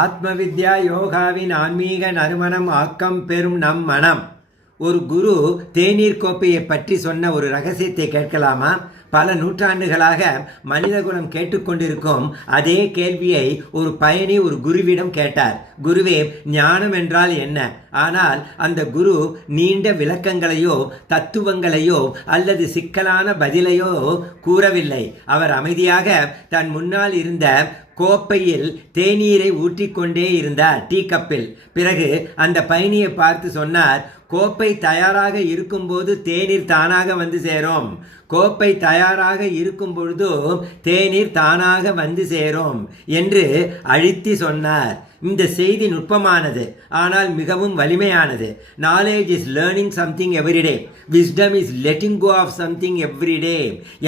ஆத்ம வித்யா யோகாவின் ஆன்மீக நறுமணம் ஆக்கம் பெறும் நம் மனம். ஒரு குரு தேநீர் கோப்பையை பற்றி சொன்ன ஒரு ரகசியத்தை கேட்கலாமா? பல நூற்றாண்டுகளாக மனிதகுலம் கேட்டுக்கொண்டிருக்கும் அதே கேள்வியை ஒரு பயணி ஒரு குருவிடம் கேட்டார். குருவே, ஞானம் என்றால் என்ன? ஆனால் அந்த குரு நீண்ட விளக்கங்களையோ தத்துவங்களையோ அல்லது சிக்கலான பதிலையோ கூறவில்லை. அவர் அமைதியாக தன் முன்னால் இருந்த கோப்பையில் தேநீரை ஊற்றிக்கொண்டே இருந்தார், டீ கப்பில். பிறகு அந்த பயணியை பார்த்து சொன்னார், கோப்பை தயாராக இருக்கும்போது தேநீர் தானாக வந்து சேரும். கோப்பை தயாராக இருக்கும் பொழுது தேநீர் தானாக வந்து சேரும் என்று அழுத்தி சொன்னார். இந்த செய்தி நுட்பமானது, ஆனால் மிகவும் வலிமையானது. Knowledge is learning something everyday, wisdom is letting go of something everyday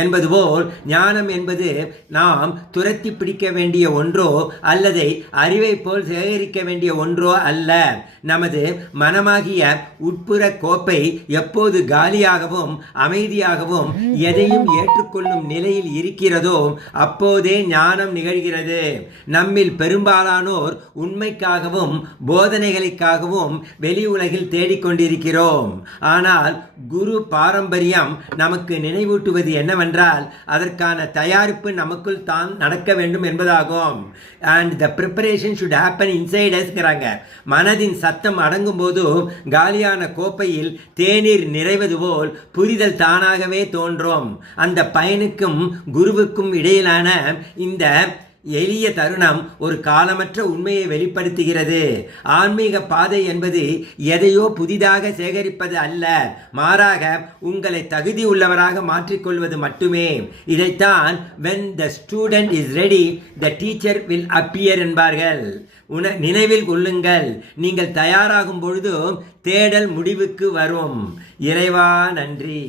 என்பது போல் ஞானம் என்பது நாம் துரத்தி பிடிக்க வேண்டிய ஒன்றோ அல்லது அறிவை போல் சேகரிக்க வேண்டிய ஒன்றோ அல்ல. நமது மனமாகிய உட்புற கோப்பை எப்போது காலியாகவும் அமைதியாகவும் எதையும் ஏற்றுக்கொள்ளும் நிலையில் இருக்கிறதோ அப்போதே ஞானம் நிகழ்கிறது. நம்மில் பெரும்பாலானோர் உண்மைக்காகவும் போதனைகளுக்காகவும் வெளி உலகில் தேடிக்கொண்டிருக்கிறோம். ஆனால் குரு பாரம்பரியம் நமக்கு நினைவூட்டுவது என்னவென்றால் அதற்கான தயாரிப்பு நமக்குள் தான் நடக்க வேண்டும் என்பதாகும். And the preparation should happen inside அஸ்ங்கிறாங்க. மனதின் சத்தம் அடங்கும் போது காலியான கோப்பையில் தேநீர் நிறைவது போல் புரிதல் தானாகவே தோன்றும். அந்த பயனுக்கும் குருவுக்கும் இடையிலான இந்த எளிய தருணம் ஒரு காலமற்ற உண்மையை வெளிப்படுத்துகிறது. ஆன்மீக பாதை என்பது எதையோ புதிதாக சேகரிப்பது அல்ல, மாறாக உங்களை தகுதி உள்ளவராக மாற்றிக்கொள்வது மட்டுமே. இதைத்தான் when the student is ready the teacher will appear என்பார்கள். நினைவில் கொள்ளுங்கள், நீங்கள் தயாராகும் பொழுது தேடல் முடிவுக்கு வரும். இறைவா நன்றி.